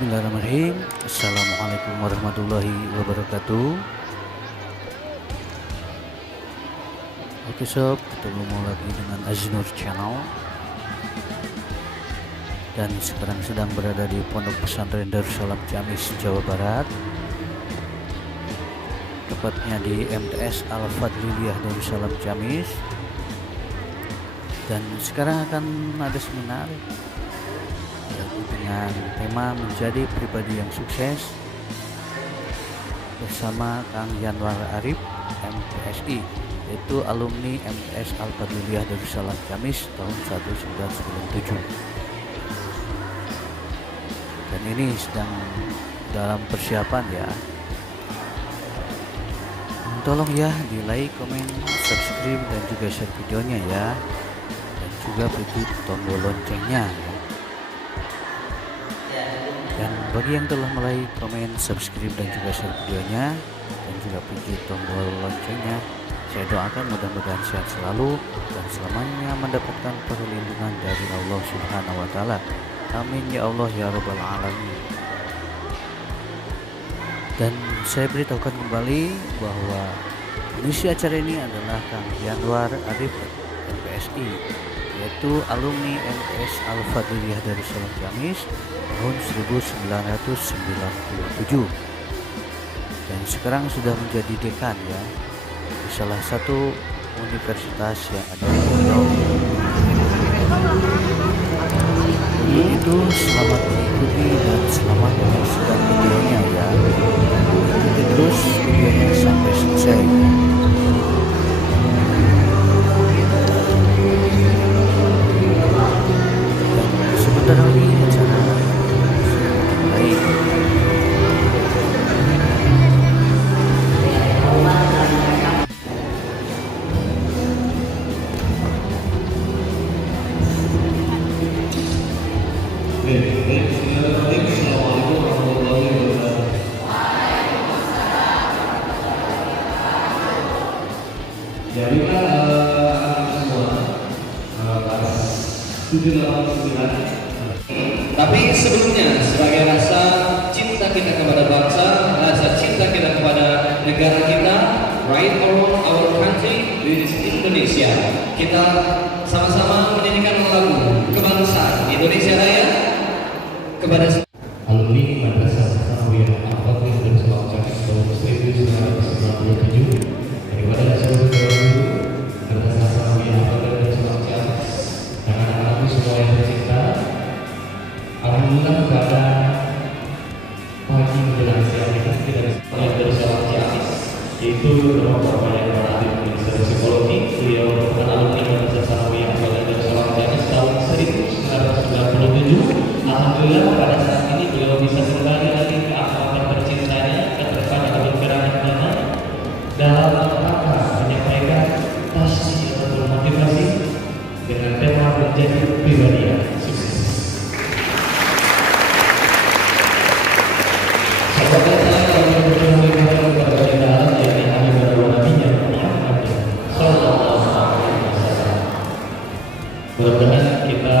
Bismillahirrahmanirrahim. Assalamualaikum warahmatullahi wabarakatuh. Oke sob, ketemu lagi dengan Aznur Channel. Dan sekarang sedang berada di Pondok Pesantren Darussalam Ciamis, Jawa Barat. Tepatnya di MTS Al-Fadliliyah Darussalam Ciamis. Dan sekarang akan ada seminar dengan tema menjadi pribadi yang sukses bersama Kang Yanwar Arif MPSI, yaitu alumni MTS Al-Fadliliyah Darussalam Ciamis tahun 1997. Dan ini sedang dalam persiapan ya. Tolong ya di like, komen, subscribe dan juga share videonya ya. Dan juga klik tombol loncengnya ya. Dan bagi yang telah like, komen, subscribe dan juga share videonya dan juga klik tombol loncengnya, saya doakan mudah-mudahan sehat selalu dan selamanya mendapatkan perlindungan dari Allah Subhanahu wa taala. Amin ya Allah ya rabbal alamin. Dan saya beritahukan kembali bahwa pengisi acara ini adalah Kang Yanwar Arif MPSI, yaitu alumni MTS Al-Fadliliyah Darussalam Ciamis tahun 1997 dan sekarang sudah menjadi dekan ya di salah satu universitas yang ada di Riau. Untuk itu selamat mengikuti dan selamat menyaksikan videonya ya. Ikuti terus videonya sampai selesai. Sebentar lagi acara baik. Jadi kan semua kelas 789. Tapi sebelumnya sebagai rasa cinta kita kepada bangsa, rasa cinta kita kepada negara kita, right around our country, this is Indonesia. Kita sama-sama menyanyikan lagu kebangsaan Indonesia Raya kepada alumni Madrasah Sanawiyah Al-Fadliliyah Darussalam Ciamis tahun 1997 daripada seluruh guru Madrasah Sanawiyah Al-Fadliliyah Darussalam Ciamis dan anak-anakku semua yang tercinta. Alhamdulillah pada pagi menjelang siang ini kita dari Darussalam Ciamis, yaitu Bapak yang berada di Institut Psikologi. Beliau merupakan alumni Madrasah Sanawiyah Al-Fadliliyah Darussalam Ciamis tahun 1997. Alhamdulillah pada saat ini beliau bisa kembali lagi ke akhlak tercintanya, kepada kebenaran mana dalam rangka menyampaikan tasbih atau motivasi dengan tema menjadi pribadi yang sukses. Sahabat saya yang berjumpa kepada kita yakni Nabi baru Nabinya Muhammad Sallallahu Alaihi Wasallam. Mudah-mudahan kita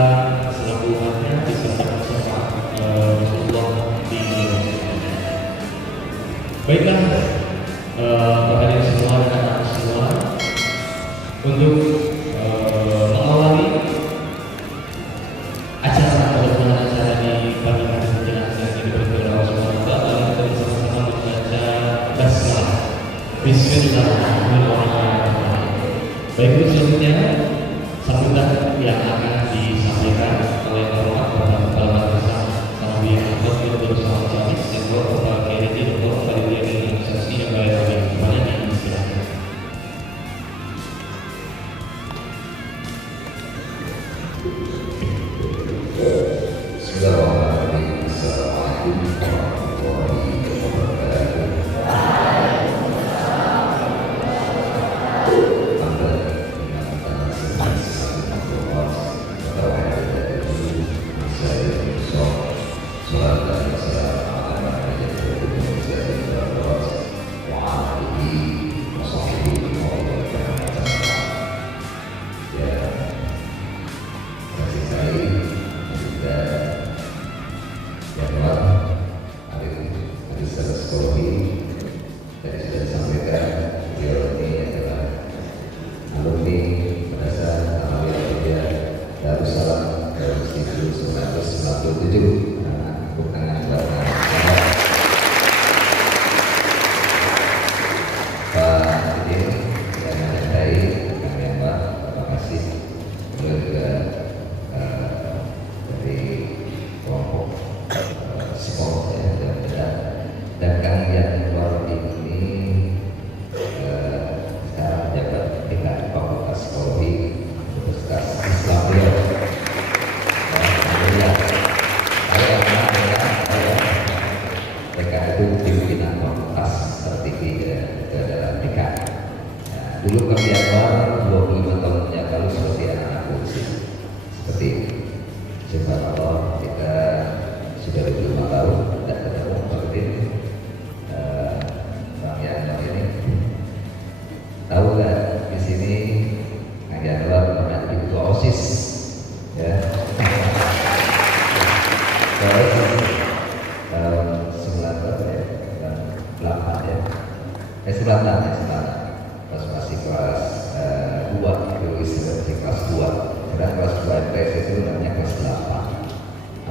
selaku umatnya bisa bersama Rasulullah di dunia. Baiklah, Bapak Ibu semua dan anak semua, untuk mengawali acara di pagi hari menjelang siang ini berdoa Allah Subhanahu wa taala, kita bersama-sama membaca basmalah. Bismillahirrahmanirrahim. Baik, selanjutnya sambutan yang akan disampaikan oleh Bapak Kepala Madrasah Sanawiyah Al-Fadliliyah Darussalam Ciamis dan Bapak Kiai Dr. Fadiliyah Administrasi yang baik kepada dipersilakan. Bismillahirrahmanirrahim. Assalamualaikum warahmatullahi wabarakatuh. Saya dulu kami awal 25 tahun yang lalu seperti anak-anak sih, seperti ini. Subhanallah, kita sudah 25 tahun tidak ketemu seperti ini. Bang Yanwar ini tahu nggak di sini Bang Yanwar pernah jadi ketua OSIS, ya. Terus tahun 98 ya, 98 ya, 98 ya, 98 pas masih kelas 2, dulu masih kelas 2. Sekarang kelas 2 MTS itu namanya kelas 8.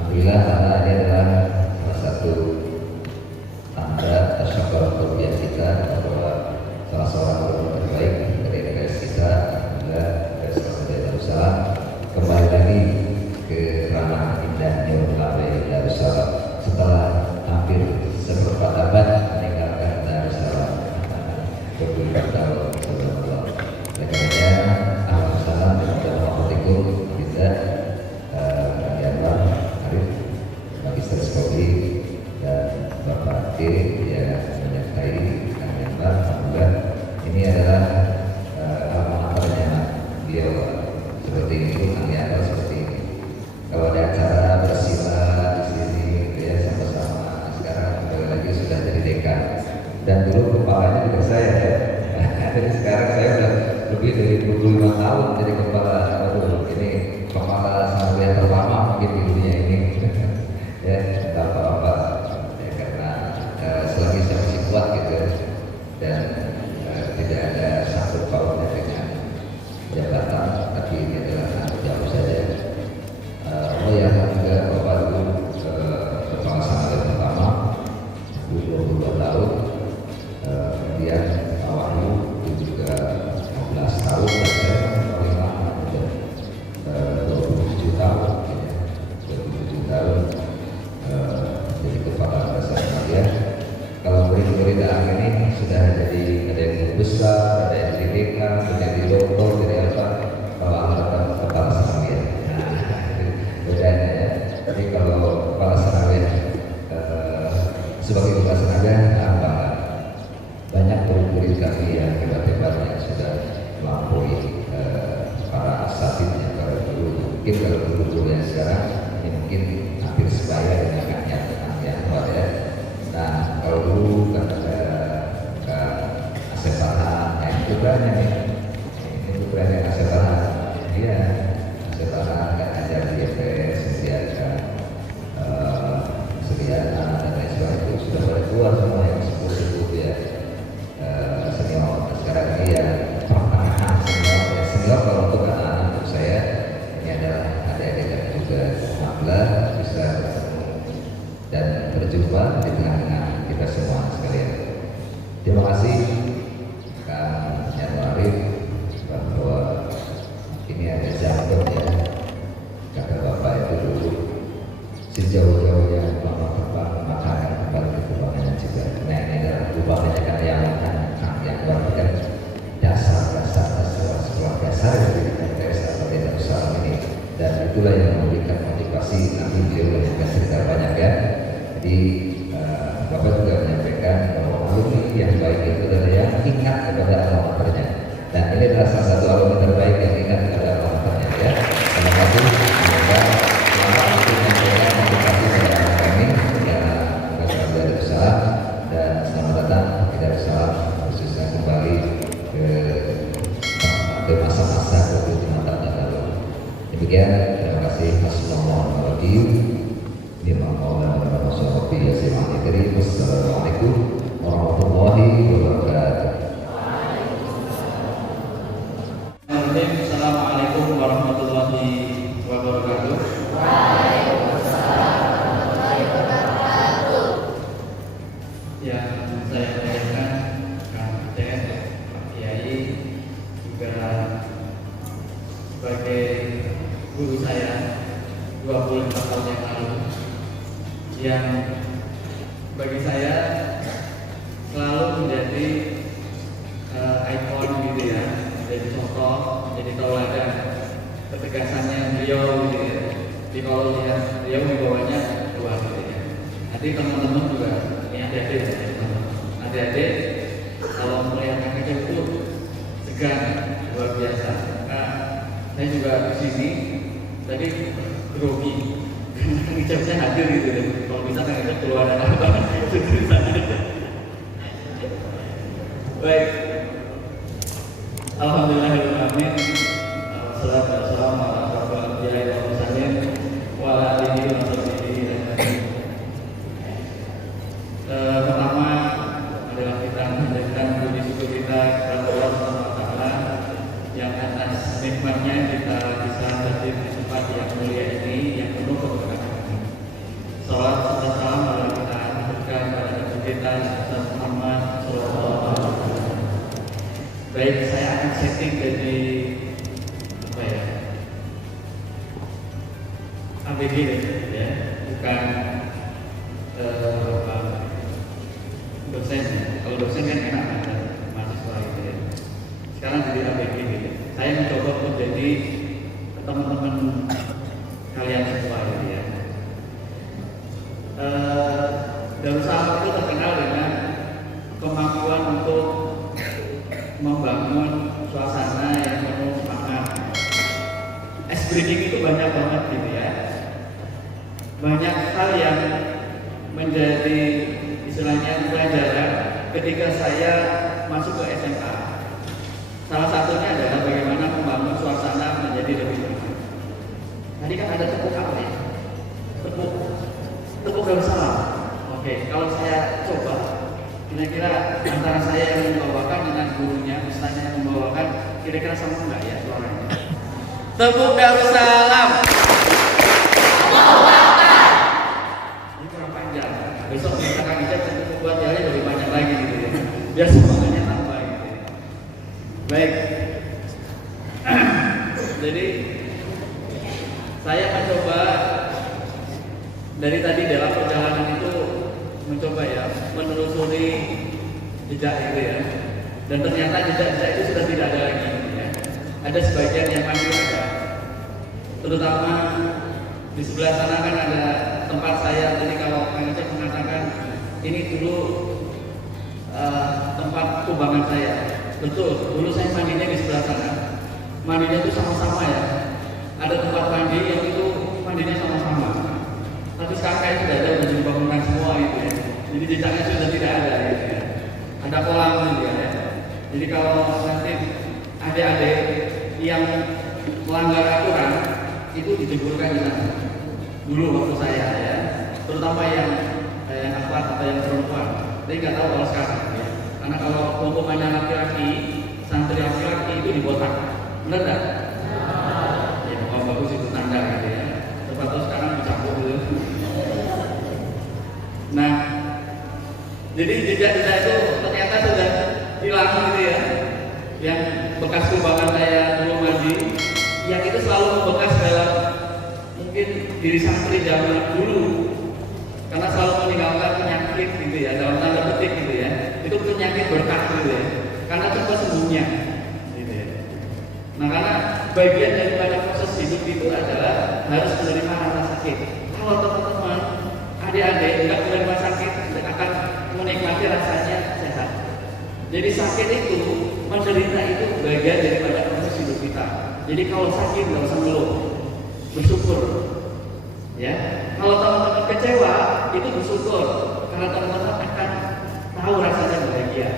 Alhamdulillah karena ini adalah salah satu tanda tasyakuratul biar kita bahwa salah seorang guru terbaik dari negara kita adalah dari Darussalam kembali lagi ke ranah indah Nurul Abadi Darussalam setelah hampir seperempat abad meninggalkan Darussalam. 25 tahun sebelum oleh karenanya alhamdulillah dan wa'alaikum kita Yanwar Arif Magister Psikologi dan Bapak D yang menyertai Kang Yanwar. Alhamdulillah ini adalah alma maternya beliau seperti itu. Kang Yanwar seperti ini. Kalau ada acara bersilat di sini gitu ya sama-sama. Sekarang kembali lagi sudah jadi dekan dan dulu kepalanya juga saya ya. Jadi sekarang saya udah lebih dari 25 tahun jadi kepala. Aduh, ini kepala sanawiyah pertama mungkin di dunia ini. Ya, tidak apa-apa ya, karena selagi saya masih kuat gitu ya, dan tidak ada sangkut pautnya dengan jabatan, tapi ini adalah tanggung jawab saja. Oh ya, juga Bapak dulu kepala sanawiyah pertama 22 tahun, kemudian Pak Wahyu itu juga 15 tahun, dan saya paling lama sudah 27 tahun, ya, 27 tahun jadi kepala Sanawiyah. Kalau murid-murid ini sudah jadi ada yang guru besar, ada yang jadi dekan, ada yang jadi doktor, jadi apa? Kalau angkatan kepala Sanawiyah, nah bedanya ya. Jadi kalau kepala Sanawiyah sebagai kepala Sanawiyah, apa? Banyak murid kami yang hebat-hebat yang sudah melampaui para asatidnya kalau dulu. Mungkin kalau guru-guru yang sekarang ini mungkin hampir sebaya dengan Kang Yanwar ya. Nah kalau dulu kan Asep Farhan, yang itu banyak nih. Ini putranya Asep Farhan, iya Asep Farhan kan ajar di FPS, kemudian Suriana dan lain sebagainya itu sudah pada keluar semua yang sepuh-sepuh ya. Senior sekarang ini ya pertengahan senior ya. Senior kalau untuk anak-anak untuk saya ini adalah adik-adik yang juga alhamdulillah bisa bertemu dan berjumpa di tengah-tengah kita semua sekalian. Terima kasih Kang Yanwar Arif bahwa ini ada jambon ya, kata Bapak itu dulu sejauh-jauhnya Bapak terbang makanan kembali ke kubangannya juga. Nah ini adalah kubangannya kan yang Yanwar kan dasar sekolah dasar dari MTS atau di Darussalam ini, dan itulah yang memberikan motivasi. Nanti beliau akan cerita banyak ya. Jadi Bapak juga menyampaikan bahwa alumni yang baik itu adalah yang ingat kepada alma maternya, dan ini adalah salah satu alumni terbaik yang ingat kepada alma maternya ya. Terima kasih. Semoga selamat menyampaikan motivasi kepada anak kami yang berasal dari Darussalam, dan selamat datang di Darussalam, khususnya kembali ke masa-masa 25 tahun yang lalu. Demikian, terima kasih. Assalamualaikum warahmatullahi wabarakatuh. Assalamualaikum warahmatullahi wabarakatuh. Yang saya tanyakan Kang Aceh, Pak Kiai, juga sebagai guru saya 25 tahun yang lalu, yang bagi saya selalu menjadi ikon gitu ya, menjadi contoh, menjadi tauladan ketegasannya beliau gitu ya. Jadi kalau lihat beliau dibawanya keluar gitu ya. Nanti teman-teman juga ini adik-adik kalau melihat Kang Aceh itu segar Baik. Alhamdulillahirrahmanirrahim. Wassalatu wassalamu ala asyrofil anbiya'i wal mursalin wa ala alihi wa sahbihi ajma'in. Pertama adalah kita menjadikan puji syukur kita kepada Allah Subhanahu wa taala yang atas nikmatnya kita bisa hadir di tempat yang mulia ini yang penuh keberkahan. Salam serta salam adalah kita haturkan pada Nabi kita Muhammad sallallahu alaihi wasallam. Baik, saya akan setting jadi apa ya? ABG ya, bukan dosen. Kalau dosen kan enak ada mahasiswa gitu ya. Sekarang jadi ABG gitu. Saya mencoba untuk jadi teman-teman kalian semua gitu ya. Darussalam itu terkenal dengan kemampuan untuk membangun suasana yang penuh semangat. Ice breaking itu banyak banget gitu ya. Banyak hal yang menjadi istilahnya pelajaran ketika saya masuk ke SMA. Salah satunya adalah bagaimana membangun suasana menjadi lebih baik. Tadi kan ada tepuk apa ya? Tepuk Darussalam. Oke, kalau saya coba kira-kira antara saya yang membawakan dengan gurunya, ustaznya yang membawakan, kira-kira sama enggak ya suaranya? Tepuk Darussalam. Ini kurang panjang. Besok misalkan kita buat jari lebih banyak lagi gitu ya. Biar semangatnya tambah gitu ya. Baik. Jadi saya mencoba dari tadi dalam perjalanan itu mencoba ya menelusuri jejak itu ya, dan ternyata jejak-jejak itu sudah tidak ada lagi ya. Ada sebagian yang masih ada, terutama di sebelah sana kan ada tempat saya. Jadi kalau Kang Icek mengatakan ini dulu tempat kubangan saya, betul, dulu saya mandinya di sebelah sana. Mandinya itu sama-sama ya, ada tempat mandi yang itu mandinya sama-sama. Tapi sekarang kayak sudah ada menjadi bangunan semua gitu ya. Jadi jejaknya sudah tidak ada gitu ya. Ada kolam gitu ya. Jadi kalau nanti adik-adik yang melanggar aturan itu dijeburkan di sana. Dulu waktu saya ya, terutama yang akhwat atau yang perempuan. Tapi nggak tahu kalau sekarang ya. Karena kalau hukumannya laki-laki, santri laki-laki itu dibotak. Benar nggak? Ya, kalau bagus itu tanda gitu ya. Cepat terus sekarang dicampur dulu. Nah, jadi jejak-jejak itu ternyata sudah hilang gitu ya. Yang bekas kubangan saya dulu mandi, yang itu selalu membekas dalam mungkin diri santri zaman dulu, karena selalu meninggalkan penyakit gitu ya, dalam tanda petik gitu ya. Itu penyakit berkah gitu ya, karena cepat sembuhnya gitu ya. Nah, karena bagian daripada proses hidup itu adalah harus menerima rasa sakit. Kalau teman-teman adik-adik nggak menerima sakit, akan menikmati rasanya sehat. Jadi sakit itu, menderita itu bagian daripada proses hidup kita. Jadi kalau sakit nggak usah ngeluh, bersyukur. Ya, kalau teman-teman kecewa itu bersyukur, karena teman-teman akan tahu rasanya bahagia.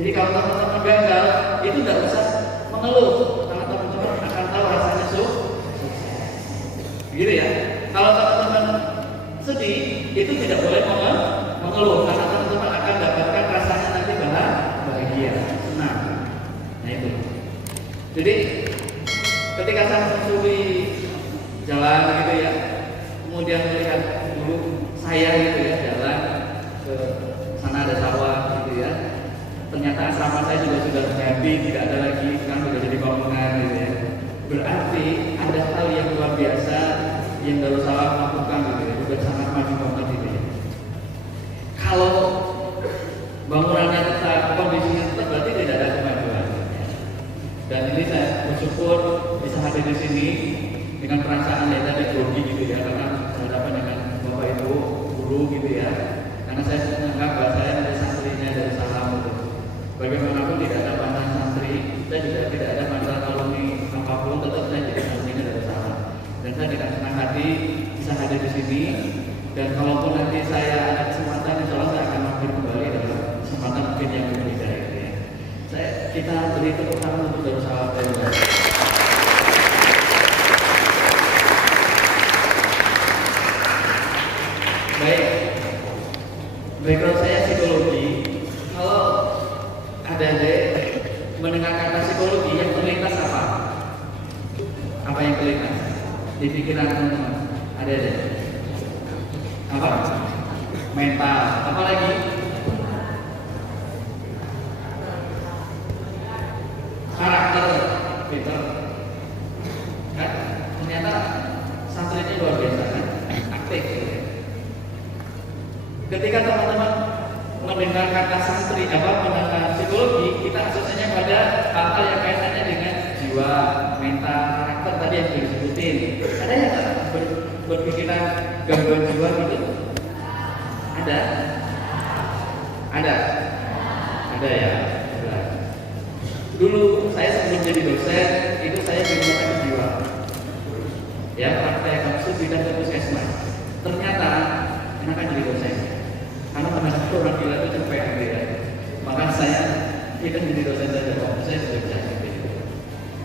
Jadi kalau teman-teman gagal itu nggak usah mengeluh, karena teman-teman akan tahu rasanya sukses. Gitu ya. Kalau teman-teman sedih itu tidak boleh mengeluh, karena teman-teman akan dapatkan rasanya nanti bahagia, senang. Nah itu. Jadi ketika saya menyusuri jalan gitu ya, kemudian melihat dulu saya gitu ya jalan ke sana ada sawah gitu ya. Ternyata asrama saya juga sudah ganti, tidak ada lagi, sekarang sudah jadi bangunan gitu ya. Berarti ada hal yang luar biasa yang Darussalam lakukan gitu ya, sudah sangat maju banget gitu ya. Kalau bangunannya tetap, kondisinya tetap, berarti tidak ada kemajuan. Dan ini saya bersyukur bisa hadir di sini dengan perasaan yang tadi grogi gitu ya, karena berhadapan dengan Bapak Ibu guru gitu ya. Karena saya menganggap bahwa saya menjadi santrinya Darussalam gitu. Bagaimanapun tidak ada mantan santri, kita juga tidak ada mantan alumni apapun, tetap saya jadi santrinya Darussalam. Dan saya dengan senang hati bisa hadir di sini. Dan kalaupun nanti saya ada kesempatan, insya Allah saya akan mampir kembali dalam kesempatan mungkin yang berbeda. kita beri tepuk tangan untuk Darussalam Pendidikan. Baik, background saya psikologi. Kalau adik-adik mendengar kata psikologi, yang terlintas apa? Apa yang terlintas di pikiran teman-teman? Adik-adik? Apa? Mental. Apa lagi? Karakter. Pinter. Kan? Ternyata santri ini luar biasa kan? Aktif. Ketika teman-teman mendengar kata santri, mendengar psikologi, kita asosiasinya pada hal-hal yang kaitannya dengan jiwa, mental, karakter tadi yang disebutin. Ada yang berpikiran gangguan jiwa gitu? Ada? Ada ya. Ada. Dulu saya sebelum jadi dosen itu saya di rumah sakit jiwa. Ya, praktek kapsul bidang puskesmas. Ternyata enakan jadi dosen. Karena mendengar orang gila itu capek gitu ya. Maka saya tidak jadi dosen saja, saya sudah bisa gitu.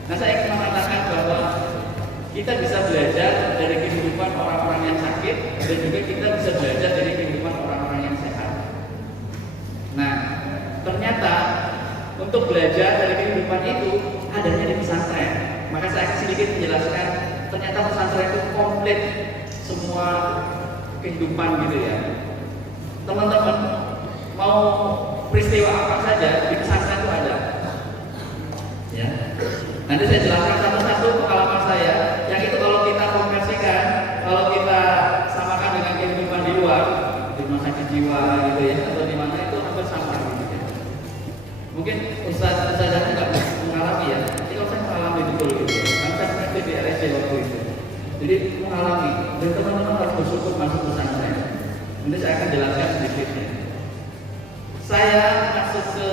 Nah, saya ingin mengatakan bahwa kita bisa belajar dari kehidupan orang-orang yang sakit dan juga kita bisa belajar dari kehidupan orang-orang yang sehat. Nah, ternyata untuk belajar dari kehidupan itu adanya di pesantren. Maka saya akan sedikit menjelaskan ternyata pesantren itu komplit semua kehidupan gitu ya. Teman-teman mau peristiwa apa saja di pesantren itu ada. Ya. Nanti saya jelaskan satu-satu pengalaman saya. Yang itu kalau kita konversikan, kalau kita samakan dengan kehidupan di luar, di rumah sakit jiwa gitu ya, atau di mana itu hampir sama gitu ya. Mungkin Ustaz nggak mengalami ya. Jadi kalau saya mengalami betul gitu. Karena saya pernah di RSC waktu itu. Jadi mengalami. Dan teman-teman harus bersyukur masuk pesantren. Nanti saya akan jelaskan sedikitnya. Saya masuk ke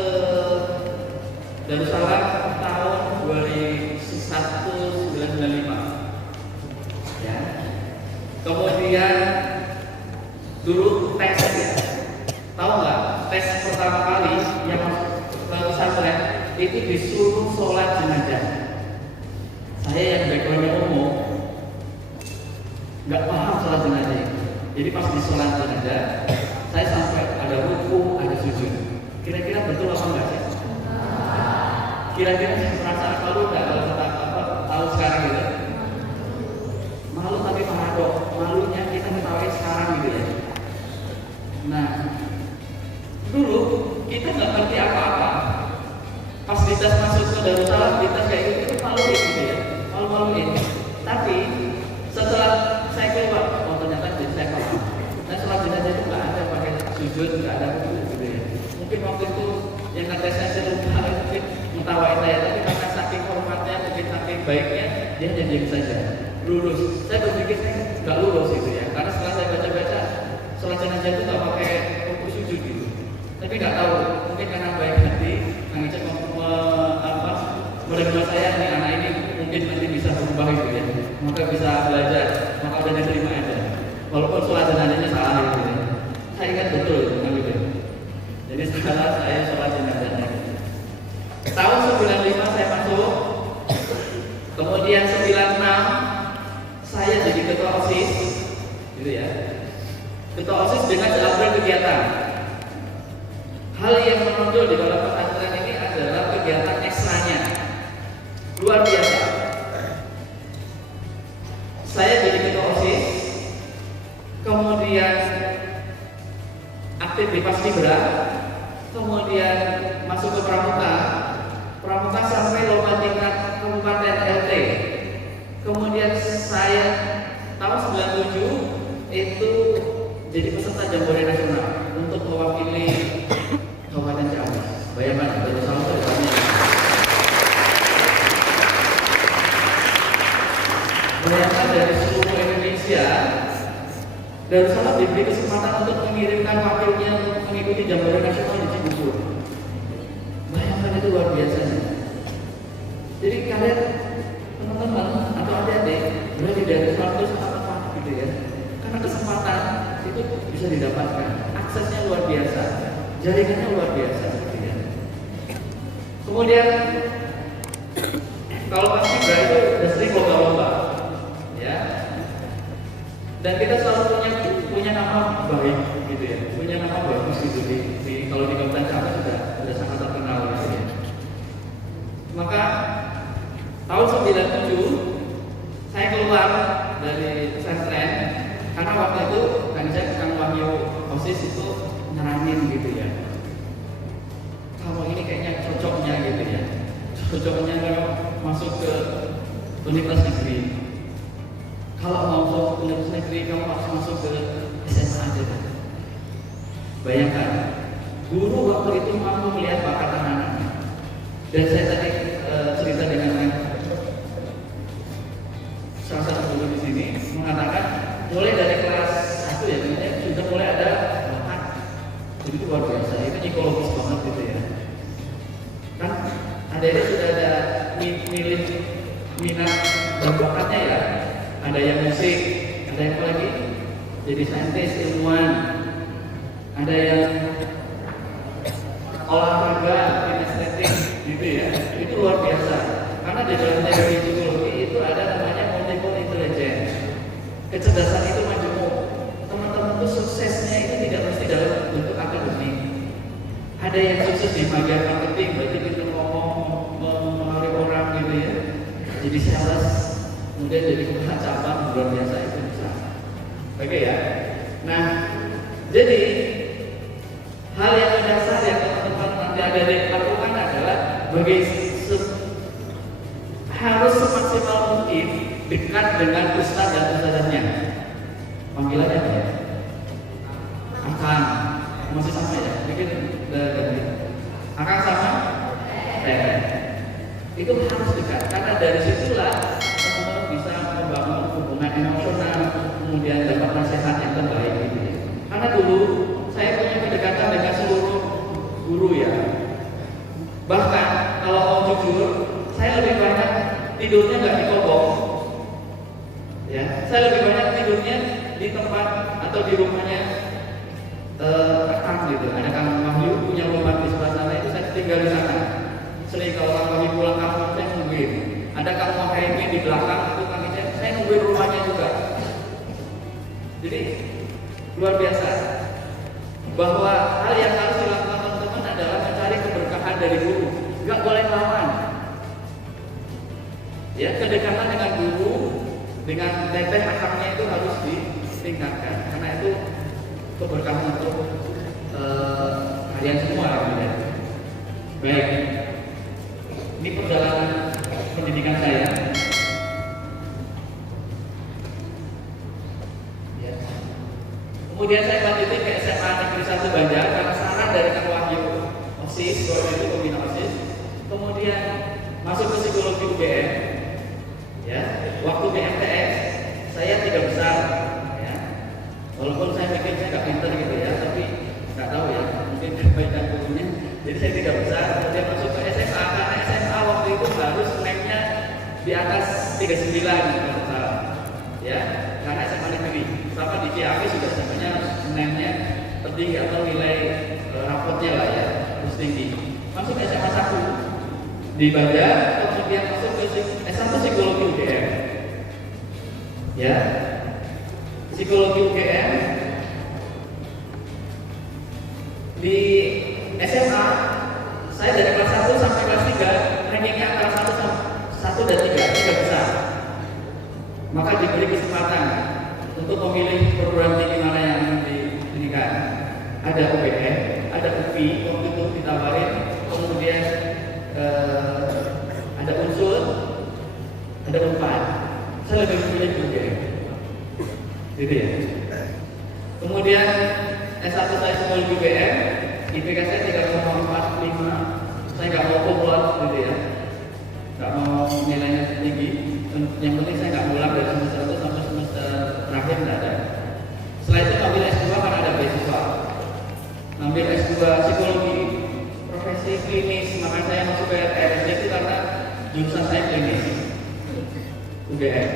Darussalam tahun 1995. Ya. Kemudian dulu tes ya. Tahu nggak? Tes pertama kali yang masuk ke pesantren itu disuruh sholat jenazah. Saya yang backgroundnya umum nggak paham sholat jenazah itu. Jadi pas di sholat jenazah, saya sampai ada ruku, ada sujud. Kira-kira betul apa enggak sih? Kira-kira perasaan malu nggak kalau kita tahu sekarang gitu? Malu tapi paradok, malunya kita ketawain sekarang gitu ya. Nah, dulu kita nggak ngerti apa-apa. Pas dites masuk ke Darussalam, dites kayak gitu maluin gitu ya, malu-maluin. Tapi setelah saya keluar, oh ternyata jadi saya paham. Dan sholat jenazah itu nggak ada pakai sujud, nggak ada gitu ya. Mungkin waktu itu yang ngetesnya serupa mungkin mentawain saya, tapi karena saking hormatnya, mungkin saking baiknya, dia jadi saja lulus. Saya berpikir saya nggak lulus gitu ya, karena setelah saya baca-baca sholat jenazah itu nggak pakai ruku sujud gitu. Tapi nggak tahu, mungkin karena baik hati, Kang Icet menerima saya nih anak ini mungkin nanti bisa berubah gitu ya, maka bisa belajar, maka udah diterima aja. Walaupun sholat jenazahnya salah gitu ya. Saya ingat betul gitu. Jadi sekarang saya sholat jenazahnya. Tahun 95 saya masuk, kemudian 96 saya jadi ketua OSIS, gitu ya. Ketua OSIS dengan segala kegiatan. Hal yang menonjol di dalam pesantren ini adalah kegiatan ekstranya, luar biasa. Saya jadi ketua OSIS, kemudian aktif di Paskibra, kemudian masuk ke Pramuka sampai lomba tingkat kabupaten LT. Kemudian saya tahun 97 itu jadi peserta Jambore Nasional untuk mewakili Kabupaten Ciamis. Bayangkan Darussalam itu banyak. Bayangkan dari seluruh Indonesia, Darussalam diberi kesempatan untuk mengirimkan wakilnya untuk mengikuti Jambore Nasional di Cibubur. Bayangkan itu luar biasanya. Jadi kalian teman-teman atau adik-adik berada di Darussalam itu sangat tepat gitu ya. Karena kesempatan itu bisa didapatkan, aksesnya luar biasa, jaringannya luar biasa gitu ya. Kemudian kalau Mas Ibra itu udah sering lomba-lomba, ya. Dan kita selalu punya nama baik gitu ya, punya nama bagus gitu kalau di Kabupaten Capas sudah sangat terkenal gitu ya. Maka tahun 97 saya keluar dari pesantren karena waktu itu kan saya Kang Wahyu OSIS itu nyaranin gitu ya. Kamu ini kayaknya cocoknya gitu ya. Cocoknya kalau masuk ke universitas negeri. Kalau mau masuk ke universitas negeri kamu harus masuk ke SMA aja kan. Bayangkan, guru waktu itu mampu melihat bakat anak-anaknya. Dan saya tadi cerita dengan salah satu guru di sini mengatakan mulai dari kelas 1 ya, sudah mulai ada bakat. Jadi itu luar biasa, itu psikologis banget gitu ya. Kan adanya sudah ada milih minat dan bakatnya ya. Ada yang musik, ada yang apa lagi? Jadi saintis, ilmuwan, ada yang olahraga, kinestetik gitu ya. Itu luar biasa. Karena di dalam teori psikologi itu ada namanya multiple intelligence. Kecerdasan itu majemuk. Teman-teman itu suksesnya itu tidak mesti dalam bentuk akademik. Ada yang sukses di bagian marketing, berarti kita ngomong melalui orang gitu ya. Jadi sales, kemudian jadi kepala cabang, luar biasa itu bisa. Oke ya. Nah, jadi hal yang mendasar yang teman-teman nanti ada lakukan adalah harus semaksimal mungkin dekat dengan ustaz dan ustazahnya. Panggilannya apa ya? Akan masih sama ya? Mungkin ganti. Akan sama? Itu harus dekat karena dari situlah teman-teman bisa membangun hubungan emosional, kemudian dapat nasihat yang terbaik gitu ya. Karena dulu saya punya kedekatan dengan seluruh guru ya. Bahkan kalau mau jujur, saya lebih banyak tidurnya nggak di kobong. Ya, saya lebih banyak tidurnya di tempat atau di rumahnya Kang gitu. Ada Kang Wahyu punya rumah di sebelah sana, itu saya tinggal di sana. Sering kalau Kang Wahyu pulang kampung saya nungguin. Ada Kang Wahyu di belakang itu kami saya nungguin rumahnya juga. Jadi luar biasa. Bahwa hal yang harus dilakukan teman-teman adalah mencari keberkahan dari guru. Nggak boleh lawan. Ya, kedekatan dengan guru, dengan teteh akamnya itu harus ditingkatkan. Karena itu keberkahan untuk kalian semua ya. Baik. Ini perjalanan pendidikan saya. Ya. Kemudian saya lanjutin ke SMA Negeri 1 Banjar karena saran dari Kang Wahyu OSIS, waktu itu pembina OSIS. Kemudian masuk ke psikologi UGM. Ya, waktu BMTS saya 3 besar. Ya. Walaupun saya pikir saya nggak pintar gitu ya, tapi nggak tahu ya, mungkin kebaikan gurunya. Jadi saya 3 besar. Kemudian masuk ke SMA karena SMA waktu itu harus naiknya di atas 39 kalau salah. Ya, karena SMA negeri. Sama di Ciamis sudah sebenarnya naiknya tertinggi atau nilai rapotnya lah ya, harus tinggi. Masuk ke SMA 1 di Banjar, kemudian masuk ke S1 psikologi UGM. Ya, psikologi UGM di SMA saya dari kelas 1 sampai kelas 3 rankingnya antara 1 dan 3 besar. Maka diberi kesempatan untuk memilih perguruan tinggi mana yang ingin didirikan. Ada UGM, ada UPI, waktu itu ditawarin, kemudian ada Unsur, ada Unpad. Saya lebih memilih UGM. Gitu ya. Kemudian S1 saya psikologi UGM, IPK saya 3,45. Saya nggak mau kumlot gitu ya, nggak mau nilainya tinggi. Yang penting saya nggak pulang dari semester 1 sampai semester terakhir nggak ada. Setelah itu ambil S2 karena ada beasiswa. Ambil S2 psikologi profesi klinis, maka saya masuk ke RSJ itu karena jurusan saya klinis UGM.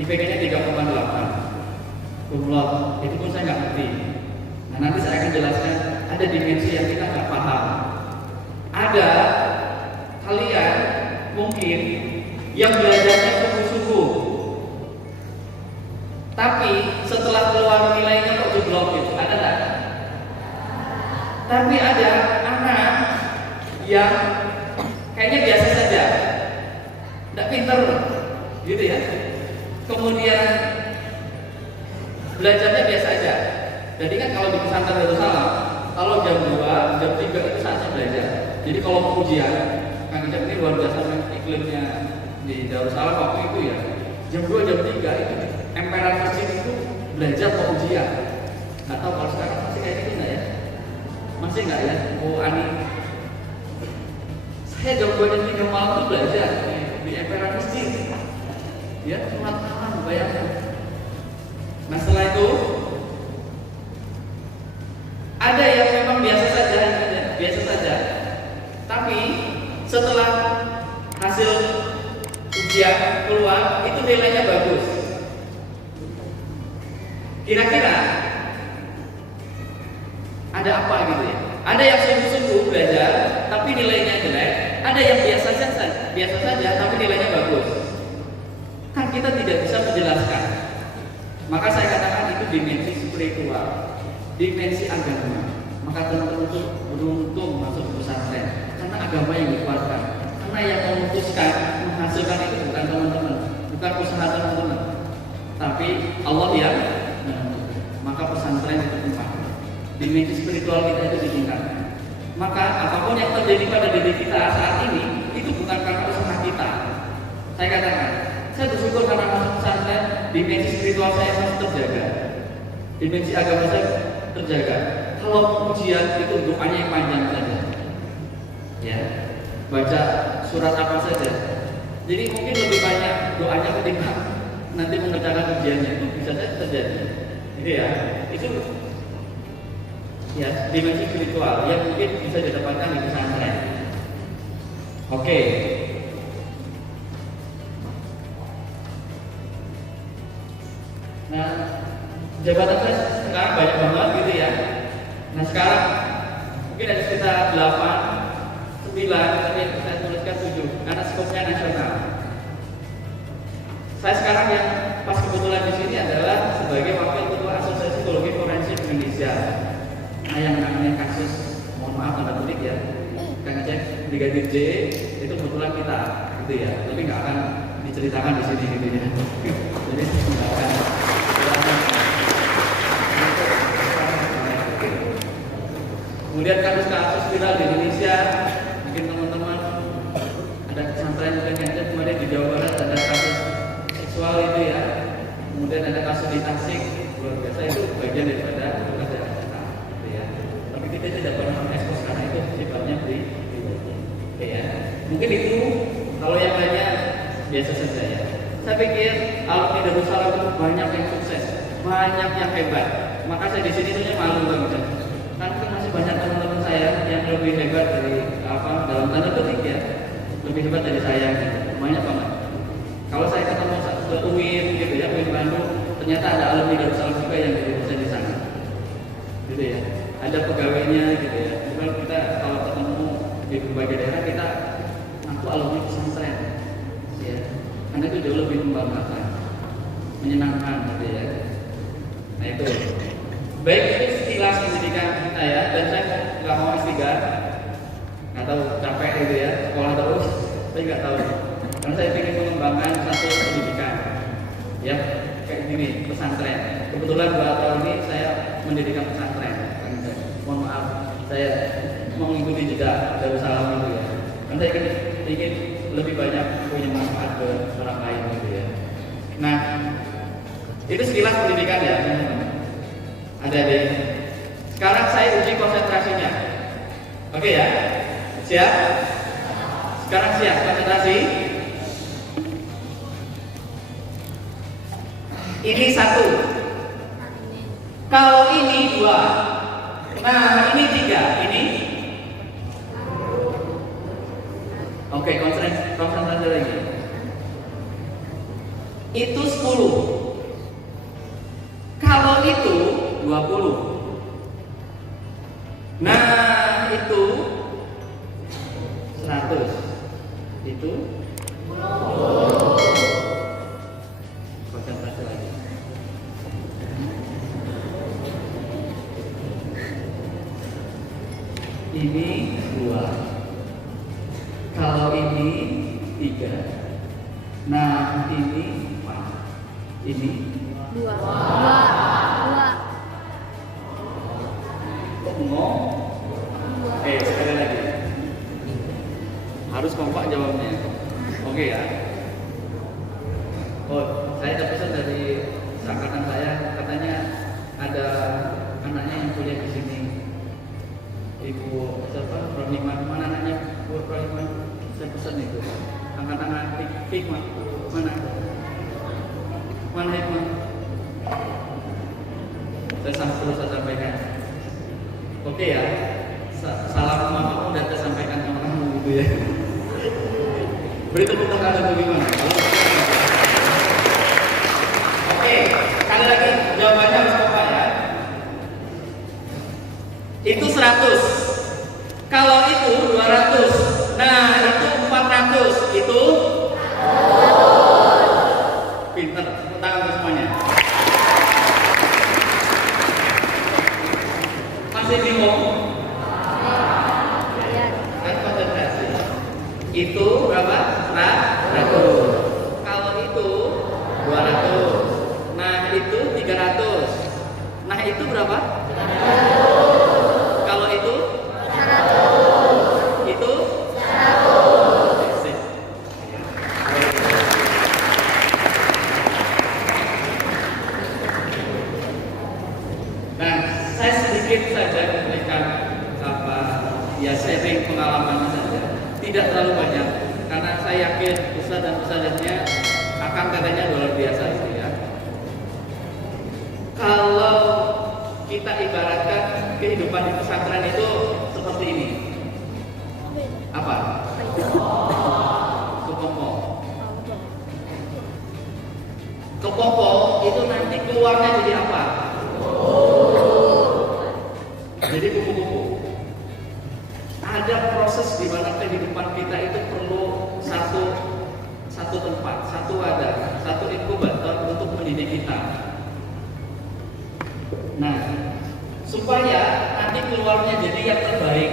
IPK-nya 3,8. Kumlot, itu pun saya nggak ngerti. Nah nanti saya akan jelaskan ada dimensi yang kita nggak paham. Ada mungkin yang belajarnya sungguh-sungguh, tapi setelah keluar nilainya kok jeblok gitu, ada nggak? Tapi ada anak yang kayaknya biasa saja, nggak pinter, gitu ya. Kemudian belajarnya biasa aja. Jadi kan kalau di pesantren Darussalam, kalau jam 2, jam 3 itu saatnya belajar. Jadi kalau mau ujian, Kang Ijab ini luar biasa iklimnya di Darussalam waktu itu ya. Jam 2, jam 3 itu emperan masjid itu belajar mau ujian. Nggak tahu kalau sekarang masih kayak gitu nggak ya? Masih nggak ya? Oh Ani, saya jam 2, jam 3 malam itu belajar di emperan masjid. Ya, sholat malam, bayangkan. Nah setelah itu ada yang memang biasa saja, tapi setelah hasil ujian keluar itu nilainya bagus. Kira-kira ada apa gitu ya? Ada yang sungguh-sungguh belajar tapi nilainya jelek, ada yang biasa saja tapi nilainya bagus. Kan kita tidak bisa menjelaskan. Maka saya katakan itu dimensi spiritual, dimensi agama. Maka teman-teman itu beruntung masuk ke pesantren karena agama yang dikeluarkan. Karena yang memutuskan menghasilkan itu bukan teman-teman, bukan usaha teman-teman, tapi Allah yang menentukan. Maka pesantren itu tempat dimensi spiritual kita itu ditingkatkan. Maka apapun yang terjadi pada diri kita saat ini itu bukan karena usaha kita. Saya katakan, saya bersyukur karena masuk pesantren, dimensi spiritual saya masih terjaga, dimensi agama saya terjaga. Kalau ujian itu doanya yang panjang saja, ya, baca surat apa saja. Jadi mungkin lebih banyak doanya ketika nanti mengerjakan ujiannya, itu bisa saja terjadi. Gitu ya, itu ya dimensi spiritual yang mungkin bisa didapatkan di pesantren. Oke. Nah, jabatan saya sekarang banyak banget gitu ya. Nah sekarang mungkin ada sekitar 8, 9, tapi saya tuliskan 7 karena skopnya nasional. Saya sekarang yang pas kebetulan di sini adalah sebagai wakil ketua Asosiasi Psikologi Forensik Indonesia. Nah yang namanya kasus, mohon maaf tanda kutip ya, Kang Aceh Brigadir J itu kebetulan kita gitu ya, tapi nggak akan diceritakan di sini gitu ya. Jadi nggak akan. Kemudian kasus-kasus viral di Indonesia, mungkin teman-teman ada pesantren juga yang ada kemarin di Jawa Barat ada kasus seksual itu ya. Kemudian ada kasus di Tasik, luar biasa itu bagian daripada pekerjaan kita, gitu ya. Tapi kita tidak pernah mengekspos karena itu sifatnya pribadi, ya. Mungkin itu kalau yang lainnya biasa saja ya. Saya pikir alumni Darussalam itu banyak yang sukses, banyak yang hebat. Maka saya di sini tuh malu banget. Kan masih banyak teman-teman saya yang lebih hebat dari dalam tanda petik ya, lebih hebat dari saya gitu. Banyak banget. Kalau saya ketemu ke UIN gitu ya, UIN Bandung, ternyata ada alumni Darussalam juga yang jadi dosen di sana, gitu ya. Ada pegawainya gitu ya. Kemudian kita kalau ketemu di berbagai daerah kita aku alumni pesantren, ya. Karena itu jauh lebih membanggakan, menyenangkan gitu ya. Nah itu. Baik itu sekilas pendidikan kita ya, dan saya nggak mau S3, nggak tahu capek gitu ya, sekolah terus, saya nggak tahu. Karena saya ingin mengembangkan satu pendidikan, ya kayak gini pesantren. Kebetulan 2 tahun ini saya mendirikan pesantren. Mohon maaf, saya mengikuti jejak Darussalam itu ya. Karena saya ingin lebih banyak punya manfaat ke orang lain gitu ya. Nah, itu sekilas pendidikan ya teman-teman. Ada deh. Sekarang saya uji konsentrasinya. Oke ya? Siap? Sekarang siap konsentrasi. Ini 1. Kalau ini 2. Nah, ini 3. Ini. Oke, konsentrasi lagi. Itu 10. Kalau itu 20. Nah, itu 100. Itu ini 3. Nah, ini 4. Ini 2. kok ngomong? Sekali lagi. Harus kompak jawabnya. Oke ya. Oh, saya ada pesan dari angkatan saya, katanya ada anaknya yang kuliah di sini. Ibu siapa? Rohimah. Mana anaknya? Bu Rohimah. Saya pesan itu. Angkatan Hikmah. Mana? Mana Hikmah? Perlu saya sampaikan. Oke ya. Salam mamamu dan saya sampaikan ke kamu gitu ya. Beri tepuk tangan untuk gimana? Oke, sekali lagi jawabannya harus kompak ya. Itu 100. Kalau itu 200. Nah, itu 400. Itu pinter. Tepuk tangan untuk semuanya. Masih bingung? Kan konsentrasi. Itu berapa? 100. Kalau itu 200. Nah, itu 300. Nah, itu berapa? Kalau itu 100. Itu 100. Sip. Nah, saya sedikit saja memberikan sharing pengalaman saja. Tidak terlalu banyak, karena saya yakin ustaz dan ustazahnya akan katanya luar biasa itu ya. Kalau kita ibaratkan kehidupan di pesantren itu seperti ini. Apa? Kepompong. Kepompong itu nanti keluarnya jadi apa? Jadi kupu-kupu. Ada proses di mana kehidupan kita itu perlu satu tempat, satu wadah, satu inkubator untuk mendidik kita. Nah, supaya nanti keluarnya jadi yang terbaik,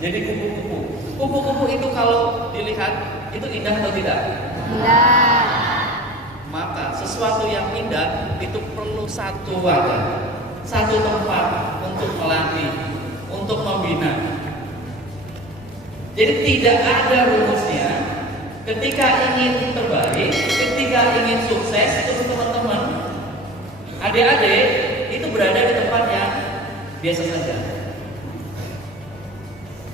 jadi kupu-kupu. Kupu-kupu itu kalau dilihat itu indah atau tidak? Indah. Maka sesuatu yang indah itu perlu satu wadah, satu tempat untuk melatih, untuk membina. Jadi tidak ada rumusnya. Ketika ingin terbaik, ketika ingin sukses untuk teman-teman, adik-adik itu berada di tempat yang biasa saja.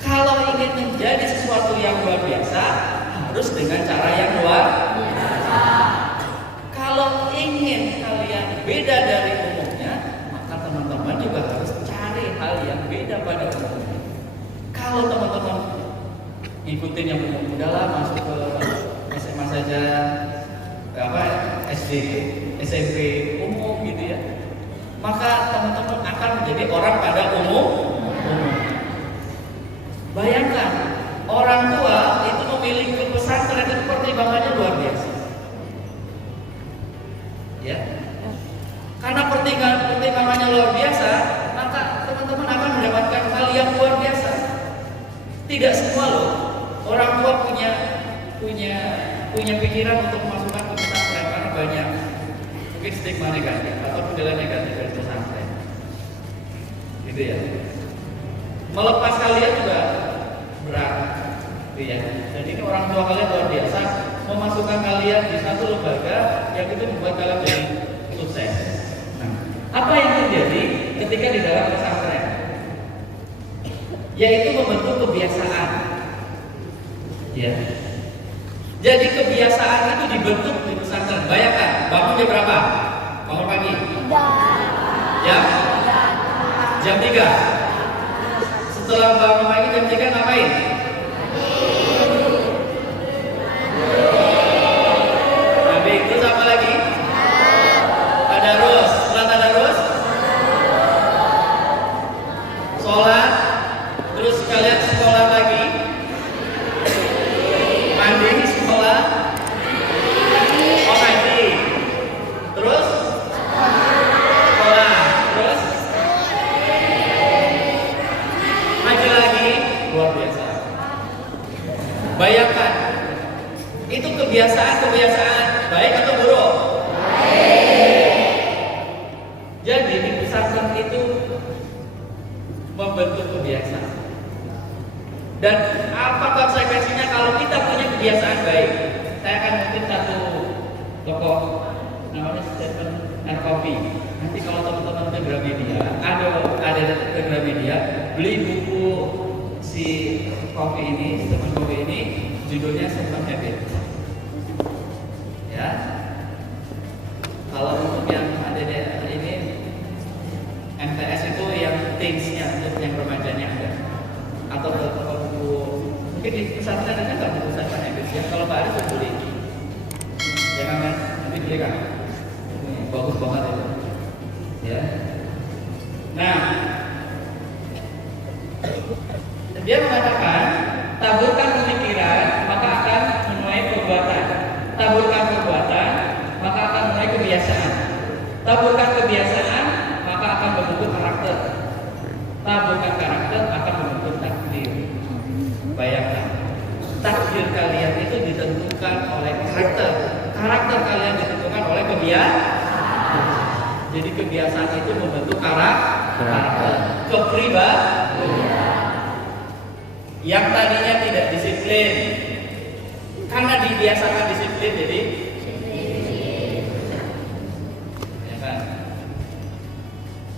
Kalau ingin menjadi sesuatu yang luar biasa, harus dengan cara yang luar biasa. Kalau ingin kalian beda dari umumnya, maka teman-teman juga harus cari hal yang beda pada umumnya. Kalau teman-teman ikutin yang umum, udahlah masuk ke SMA saja, SD, SMP umum gitu ya, maka teman-teman akan menjadi orang pada umum. Bayangkan orang tua itu memilih ke pesantren itu pertimbangannya luar biasa, ya. Karena pertimbangannya luar biasa, maka teman-teman akan mendapatkan hal yang luar biasa. Tidak semua loh orang tua punya pikiran untuk memasukkan ke pesantren, karena banyak mungkin stigma negatif atau penilaian negatif dari pesantren, gitu ya. Melepas kalian juga berat, gitu ya. Jadi ini orang tua kalian luar biasa memasukkan kalian di satu lembaga yang itu membuat kalian jadi sukses. Nah, apa yang terjadi ketika di dalam pesantren? Yaitu membentuk kebiasaan. Ya. Jadi kebiasaan itu dibentuk di pesantren. Bayangkan, bangun jam berapa? Bangun pagi. Jam 3. Setelah bangun pagi jam 3 ngapain? Habis itu apa lagi? Tadarus. Setelah tadarus, sholat. Terus kalian sekolah lagi, mandi, sekolah, ngaji, terus sekolah, terus ngaji lagi, luar biasa. Bayangkan Itu kebiasaan baik atau buruk? Jadi di pesantren itu membentuk kebiasaan. Dan apa konsekuensinya kalau kita punya kebiasaan baik? Saya akan mungkin satu tokoh namanya Stephen R. Covey. Nanti kalau teman-teman ke Gramedia, ada ke Gramedia, beli buku si Covey ini, Stephen Covey ini, judulnya Seven Habits. Ya. Kalau untuk yang ada ini MTS itu yang teens-nya, untuk yang remajanya ada. Atau buku mungkin di pesantren ada nggak buku Seven Habits ya? Kalau nggak ada saya beli. Jangan nanti beli kan? Bagus banget itu. Ya. Nah, dia mengatakan taburkan pemikiran maka akan menuai perbuatan. Taburkan perbuatan maka akan menuai kebiasaan. Taburkan kebiasaan maka akan membentuk karakter. Taburkan karakter akan membentuk takdir. Bayangkan, takdir kalian itu ditentukan oleh karakter. Karakter kalian ditentukan oleh kebiasaan. Jadi kebiasaan itu membentuk karakter. Kepribadian. Yang tadinya tidak disiplin, karena dibiasakan disiplin, jadi ya kan?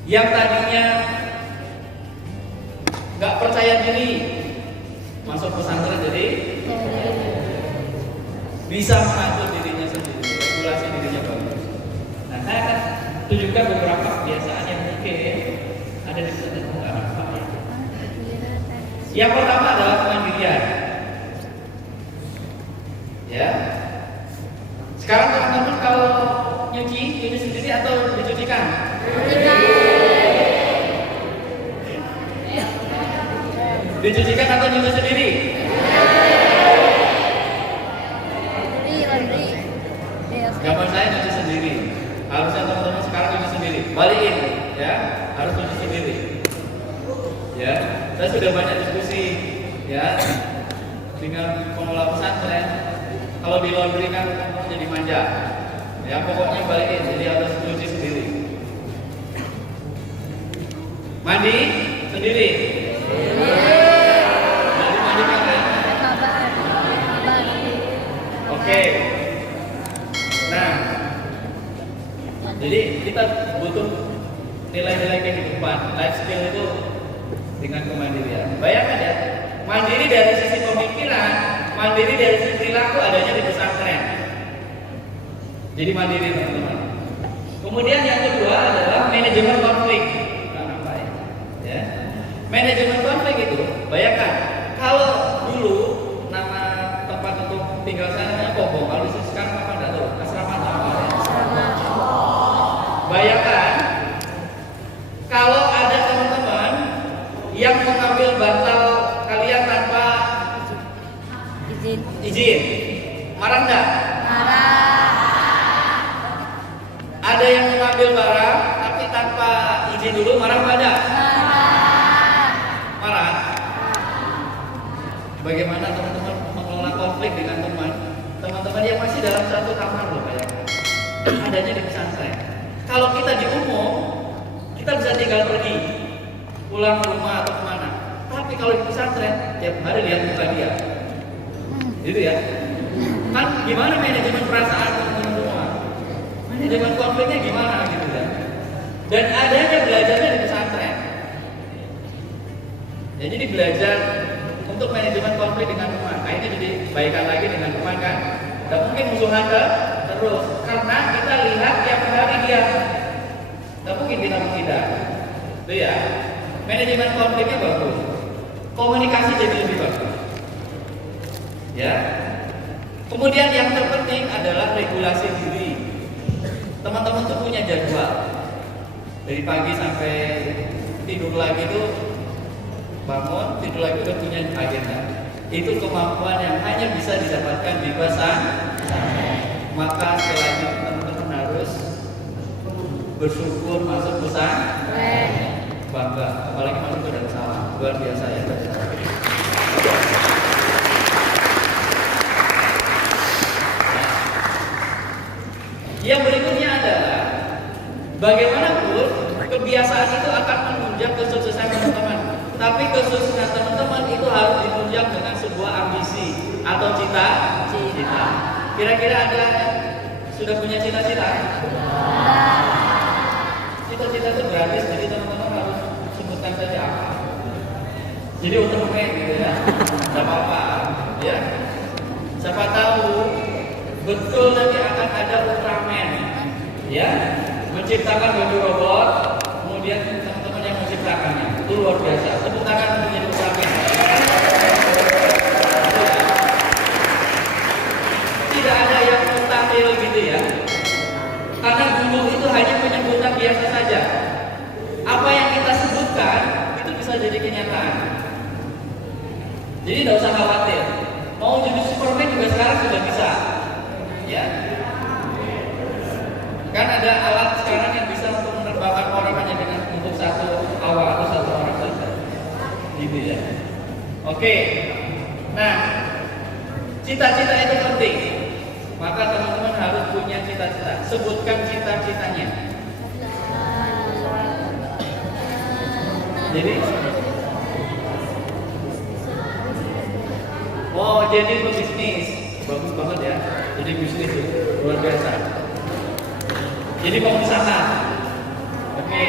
Yang tadinya nggak percaya diri, masuk pesantren jadi bisa mengatur dirinya sendiri, regulasi dirinya bagus. Nah, saya akan tunjukkan beberapa kebiasaan yang mungkin ada di pesantren apa ya. Yang pertama adalah kemandirian. Ya. Sekarang teman-teman kalau nyuci sendiri atau dicucikan? Dicucikan atau nyuci sendiri? Zaman saya nyuci sendiri. Harusnya teman-teman sekarang nyuci sendiri. Balikin, ya, harus nyuci sendiri. Ya, saya sudah banyak diskusi, ya, dengan pengelola pesantren. Kalau di laundry kan teman-teman jadi manja. Ya, pokoknya balikin, jadi harus nyuci sendiri. Mandi sendiri. Oke. Nah, jadi kita butuh nilai-nilai kehidupan, life skill itu dengan kemandirian. Bayangkan ya, mandiri dari sisi pemikiran, mandiri dari sisi perilaku adanya di pesantren. Jadi mandiri teman-teman. Kemudian yang kedua adalah manajemen konflik. Ya. Manajemen konflik itu, bayangkan kalau dulu nama tempat untuk tinggal saya namanya Kobong, kalau di sini sekarang apa enggak tahu, asrama atau apa ya? Bayangkan kalau ada teman-teman yang mengambil bantal kalian tanpa izin, marah enggak? Ada yang mengambil barang tapi tanpa izin dulu, marah enggak? Marah. Bagaimana teman-teman mengelola konflik dengan teman-teman yang masih dalam satu kamar loh, bayangkan. Adanya di pesantren. Kalau kita di umum, kita bisa tinggal pergi, pulang ke rumah atau kemana. Tapi kalau di pesantren, tiap hari lihat muka dia. Gitu ya. Kan gimana manajemen perasaan teman-teman semua? Manajemen konfliknya gimana gitu kan? Dan adanya belajarnya di pesantren. Ya, jadi belajar untuk manajemen konflik dengan teman. Nah, ini jadi baikan lagi dengan teman kan. Dan mungkin musuhan terus karena kita lihat tiap hari dia. Tidak mungkin kita menghindar. Itu ya. Manajemen konfliknya bagus. Komunikasi jadi lebih bagus. Ya. Kemudian yang terpenting adalah regulasi diri. Teman-teman tuh punya jadwal. Dari pagi sampai tidur lagi tuh bangun, tidur lagi udah punya agenda. Itu kemampuan yang hanya bisa didapatkan di pesantren. Maka selanjutnya teman-teman harus bersyukur masuk pesantren. Bangga, apalagi masuk ke Darussalam. Luar biasa ya. Bagaimanapun kebiasaan itu akan menunjang kesuksesan teman-teman. Tapi kesuksesan teman-teman itu harus ditunjang dengan sebuah ambisi atau cita-cita. Kira-kira ada sudah punya cita-cita? Cita-cita itu gratis, jadi teman-teman harus sebutkan saja apa. Jadi untuk main gitu ya, tidak apa-apa ya. Siapa tahu betul nanti akan ada Ultraman ya, menciptakan baju robot, kemudian teman-teman yang menciptakannya itu luar biasa. Tepuk tangan untuk jadi Ultraman. Tidak ada yang mustahil gitu ya, karena dulu itu hanya penyebutan biasa saja. Apa yang kita sebutkan itu bisa jadi kenyataan. Jadi tidak usah khawatir. Mau jadi Superman juga sekarang sudah bisa, ya. Kan ada alat sekarang yang bisa untuk menerbangkan orang hanya dengan untuk satu awak atau satu orang saja, gitu ya. Oke. Nah, cita-cita itu penting. Maka teman-teman harus punya cita-cita. Sebutkan cita-citanya. Jadi, jadi pebisnis, bagus banget ya. Jadi bisnis itu luar biasa. Jadi pengusaha. Oke,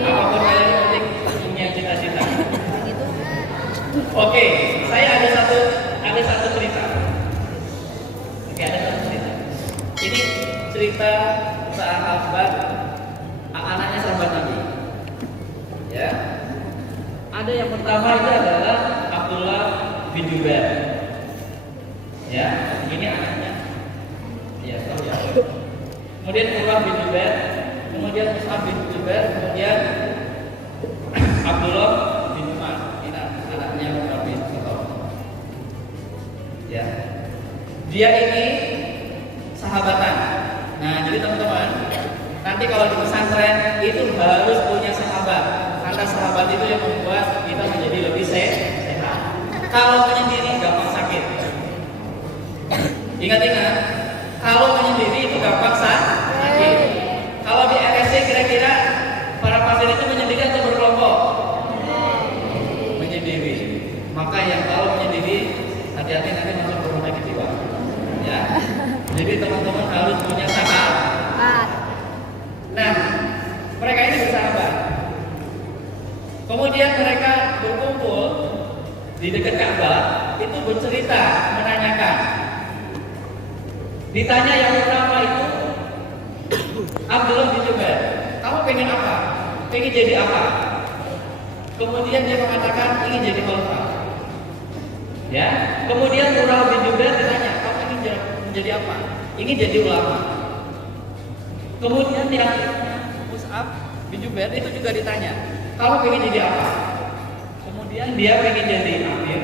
apapun kalian penting punya cita-cita. Oke, saya ada satu cerita. Oke, ada satu cerita. Ini cerita sahabat anaknya sahabat Nabi. Ya. Ada yang pertama itu adalah Abdullah bin Jubair. Ya, ini anaknya. Ya, tahu ya. Kemudian Urwah bin Jubair, kemudian Mus'ab bin Jubair, kemudian Abdullah bin Umar. Ini anaknya Umar bin Khattab. Ya. Dia ini sahabatan. Nah, jadi teman-teman, nanti kalau di pesantren itu harus punya sahabat. Karena sahabat itu yang membuat kita menjadi lebih sehat. Kalau menyendiri gampang sakit. Ingat-ingat, kalau menyendiri itu gampang sakit. Kalau di RSC kira-kira para pasien itu menyendiri atau berkelompok? Menyendiri. Maka yang kalau menyendiri hati-hati nanti masuk ke rumah sakit jiwa. Ya. Jadi teman-teman harus punya sahabat. Nah, mereka ini bersahabat. Kemudian mereka berkumpul di dekat Ka'bah, itu bercerita, menanyakan. Ditanya yang pertama itu Abdullah bin Jubair, kamu pengen apa? Pengen jadi apa? Kemudian dia mengatakan ingin jadi khalifah. Ya. Kemudian Urwah bin Jubair ditanya, kamu ingin menjadi apa? Ingin jadi ulama. Kemudian yang Mus'ab bin Jubair itu juga ditanya, kamu pengen jadi apa? Kemudian dia pengen jadi amir,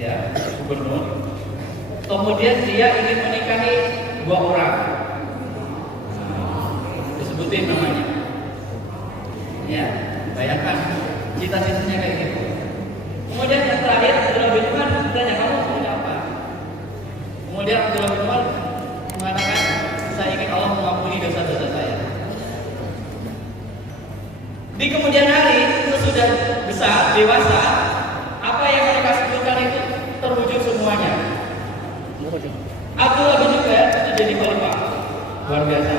ya, gubernur. Kemudian dia ingin menikahi 2 orang. Disebutin namanya. Ya, bayangkan cita-citanya kayak gitu. Kemudian yang terakhir Abdullah bin Umar ditanya, kamu punya apa? Kemudian Abdullah bin Umar mengatakan, saya ingin Allah mengampuni dosa-dosa saya. Di kemudian hari itu sudah besar, dewasa, apa yang mereka sebutkan itu terwujud semuanya. Abdullah bin Jubair itu jadi khalifah, luar biasa.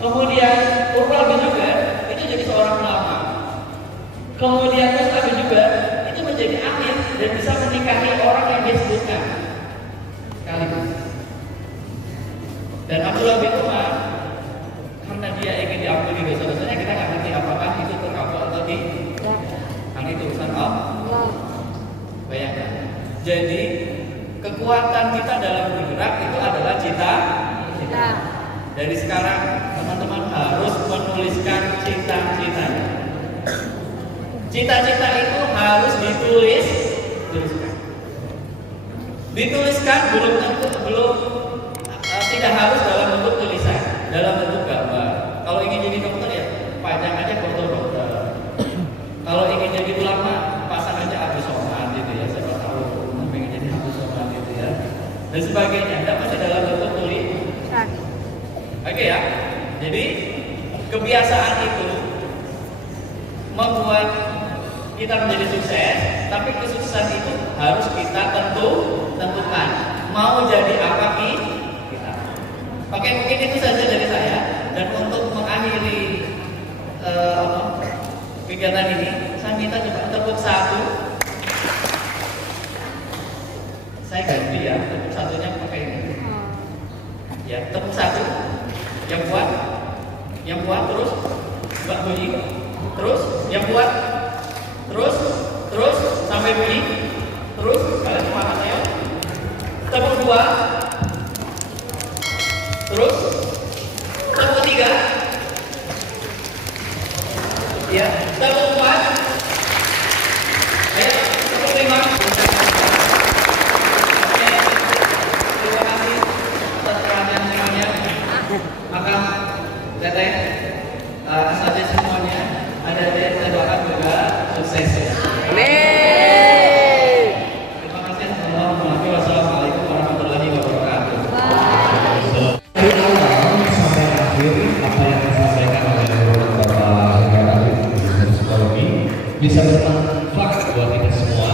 Kemudian Urwah bin Jubair itu jadi seorang ulama. Kemudian Mus'ab bin Jubair itu menjadi amir dan bisa menikahi orang yang dia sebutkan sekaligus. Dan Abdullah bin Umar, karena dia ingin diampuni dosa-dosanya, kita nggak ngerti apakah itu terkabul atau tidak. Karena itu urusan Allah. Bayangkan. Jadi kekuatan kita dalam bergerak itu adalah cita. Dari sekarang teman-teman harus menuliskan cita-citanya. Cita-cita itu harus dituliskan tidak harus dalam bentuk tulisan, dalam bentuk gambar. Kalau ingin jadi dokter ya pajang aja foto dokter. Kalau ingin jadi ulama pasang aja Abdus Somad gitu ya, siapa tahu pengen jadi Abdus Somad gitu ya, dan sebagainya. Tidak masih dalam bentuk tulisan. Oke ya. jadi kebiasaan itu membuat kita menjadi sukses, tapi kesuksesan itu harus kita tentukan. Mau jadi apa kita. Oke, mungkin itu saja dari saya. Dan untuk mengakhiri kegiatan ini, saya minta coba tepuk satu. Saya ganti ya, tepuk satunya pakai ini. Ya, tepuk satu. Yang buat terus buat bunyi. Terus yang buat terus sampai bunyi. Terus kalian semangat ya. Tepuk dua. Terus tepuk tiga. Ya, tepuk empat. Ayo, tepuk lima. Oke, terima kasih atas perhatian semuanya. Maka teteh saja semuanya ada saya doakan juga sukses ya. Amin. Terima kasih. Wassalamualaikum warahmatullahi wabarakatuh. Dari awal sampai akhir apa yang disampaikan oleh Bapak Herawati jurusan psikologi bisa bermanfaat buat kita semua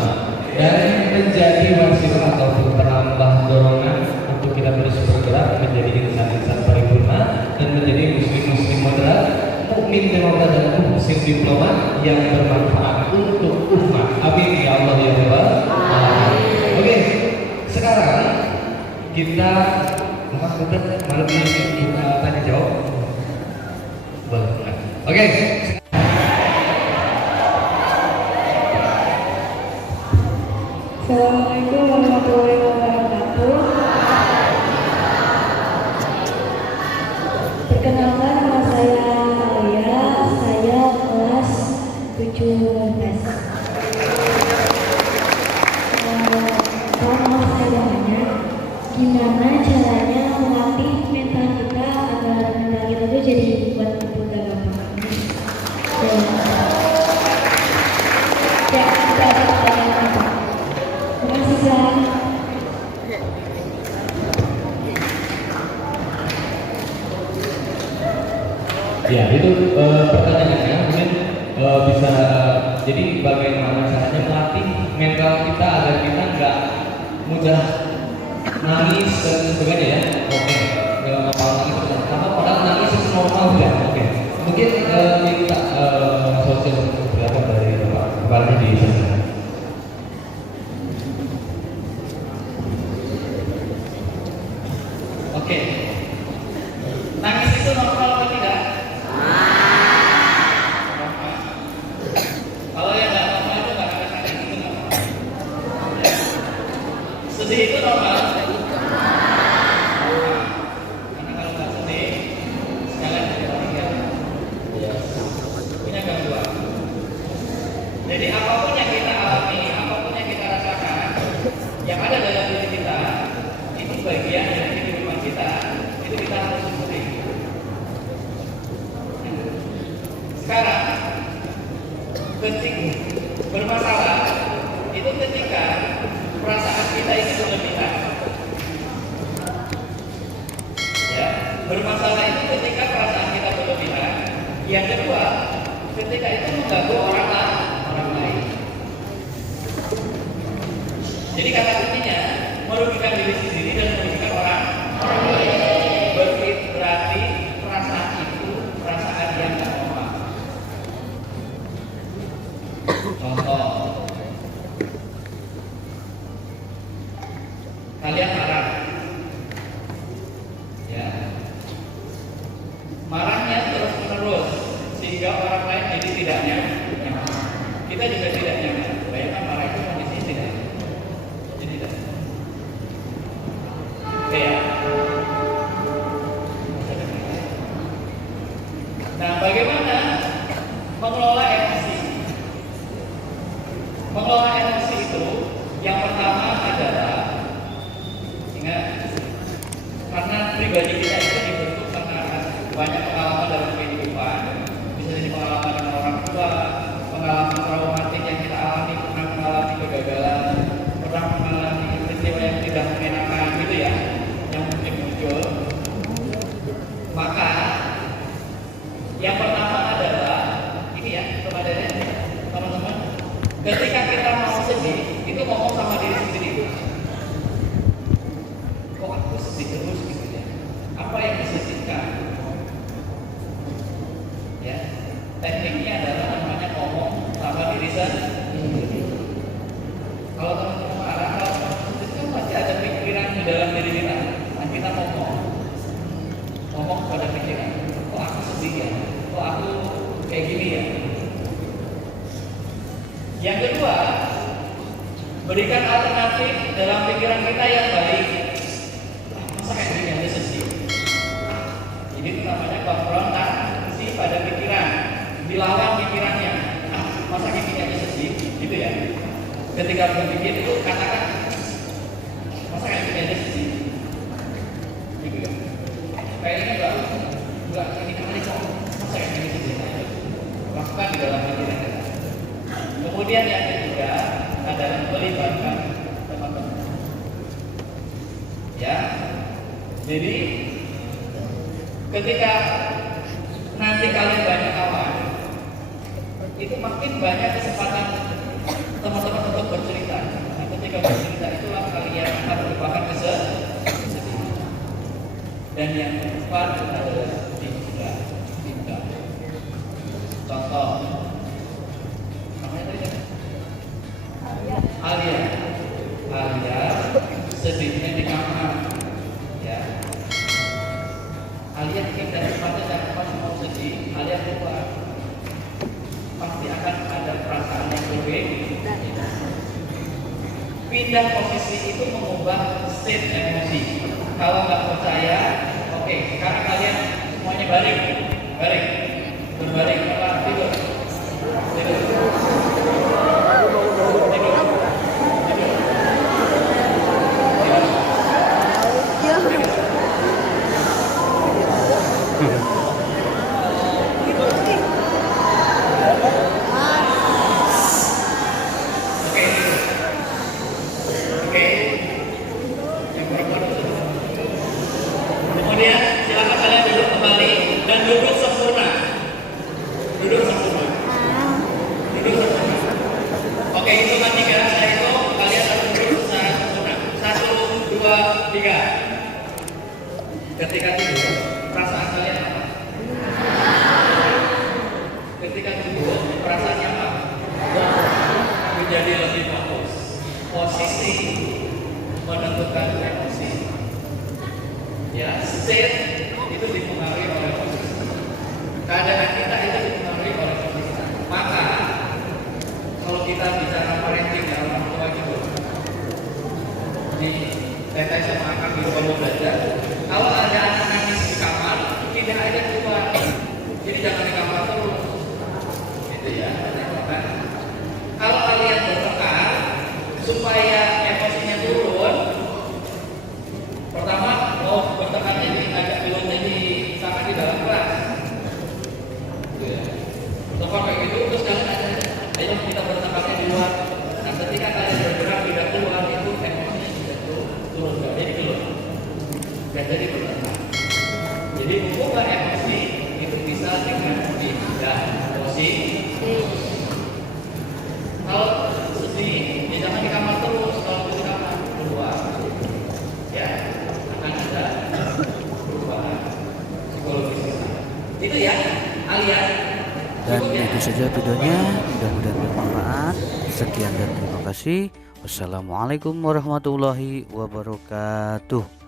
dan menjadi wasilah ataupun penambah dorongan untuk kita terus bergerak menjadi insan-insan paripurna dan menjadi muslim-muslim moderat, mukmin demokrat dan muslim diplomat yang bermanfaat untuk umat. Amin ya Allah ya Rabbal alamin. Oke, sekarang kita malam ini kita tanya jawab. Boleh. Oke. Assalamualaikum warahmatullahi wabarakatuh. Perkenalkan, nama saya Alia, saya kelas 17. Kalau mau saya tanya, gimana caranya melatih mental kita agar mental kita tuh jadi kuat untuk gampang. Ya, kita ada pertanyaan apa? Terima kasih, Zah. Ya, itu pertanyaannya mungkin bisa jadi bagaimana caranya melatih mental kita agar kita nggak mudah nangis dan sebagainya ya. Oke, nggak mau nangis atau padahal nangis itu normal ya. Oke, mungkin kita sosial berapa dari Bapak kepalanya di sana. Oke. Nangis itu normal atau tidak? Kalau yang nggak normal itu nggak akan nangis, itu normal. Sedih itu normal. Karena kalau nggak sedih, sekalian kita tinggal. Punya gangguan. Jadi apapun yang kita alami, apapun yang kita rasakan, yang ada dalam diri kita, itu bagian dari kehidupan kita. Itu kita harus syukuri. Sekarang, ketika bermasalah itu ketika perasaan kita itu berlebihan. Ya, bermasalah itu ketika perasaan kita berlebihan. Yang kedua, ketika itu mengganggu orang lain. Jadi kata kuncinya merugikan diri sendiri dan merugikan orang lain. Berarti perasaan itu perasaan yang tidak normal. Contoh, kalian marah, ya, marahnya terus menerus sehingga orang lain jadi tidak nyaman. Kita juga tidak nyaman. Bayangkan marah itu kondisi tidak. Jadi tidak. Oke ya. Nah, bagaimana mengelola emosi? Mengelola emosi itu yang pertama adalah dalam diri kita. Nah, kita ngomong pada pikiran, kok aku sedih ya, kok aku kayak gini ya. Yang kedua, berikan alternatif dalam pikiran kita yang baik. Masa kayak gini aja sedih? Ini tuh namanya konfrontasi pada pikiran, dilawan pikirannya. Masa kayak gini aja sedih? Gitu ya. Ketika berpikir itu katakan, masa kayak gini aja sedih? Gitu ya. Kayaknya enggak ini kali kok. Masa kayak gini sedih? Lakukan di dalam pikiran kita. Kemudian yang ketiga adalah melibatkan teman-teman. Ya, jadi ketika nanti kalian banyak kawan, itu makin banyak kesempatan teman-teman untuk bercerita. Nah, ketika bercerita itulah kalian akan melupakan kesedihan. Dan yang keempat adalah cinta. Contoh, namanya tadi kan? Alia sedihnya di kamar. Ya. Alia kita tempatnya jangan pas mau sedih, Alia keluar. Pasti akan ada perasaan yang berbeda. Pindah posisi itu mengubah state emosi. Kalau nggak percaya, oke, sekarang kalian semuanya balik, berbaring, tidur. Kemudian silakan kalian duduk kembali dan duduk sempurna. Oke, hitungan 3 saya itu kalian harus duduk secara sempurna. 1, 2, 3. Ketika tidur, perasaan kalian apa? Ketika tidur, perasaannya apa? Menjadi lebih fokus. Posisi menentukan emosi. Ya, state itu dipengaruhi oleh posisi. Keadaan kita itu dipengaruhi oleh posisi. Maka kalau kita bicara parenting dalam orang tua gitu, di teteh sama anak di rumah belajar, kalau ada anak nangis di kamar, tidak ada keluar. Jadi jangan di kamar terus, gitu ya. Kalau kalian bertengkar supaya emosinya turun, pertama mau bertengkarnya diajak pilotnya di sana di dalam kelas. Bertengkar kayak gitu terus kalian aja, ayo kita bertengkarnya di luar. Nah, ketika kalian bergerak tidak keluar itu emosinya sudah turun, nggak jadi keluar, nggak jadi bertengkar. Jadi mengubah emosi itu bisa dengan pindah posisi. Kalau sedih, ya jangan di kamar terus. Kalau di kamar keluar, ya akan ada perubahan psikologis. Itu ya, Alia. Dan itu saja videonya, mudah-mudahan bermanfaat. Sekian dan terima kasih. Wassalamualaikum warahmatullahi wabarakatuh.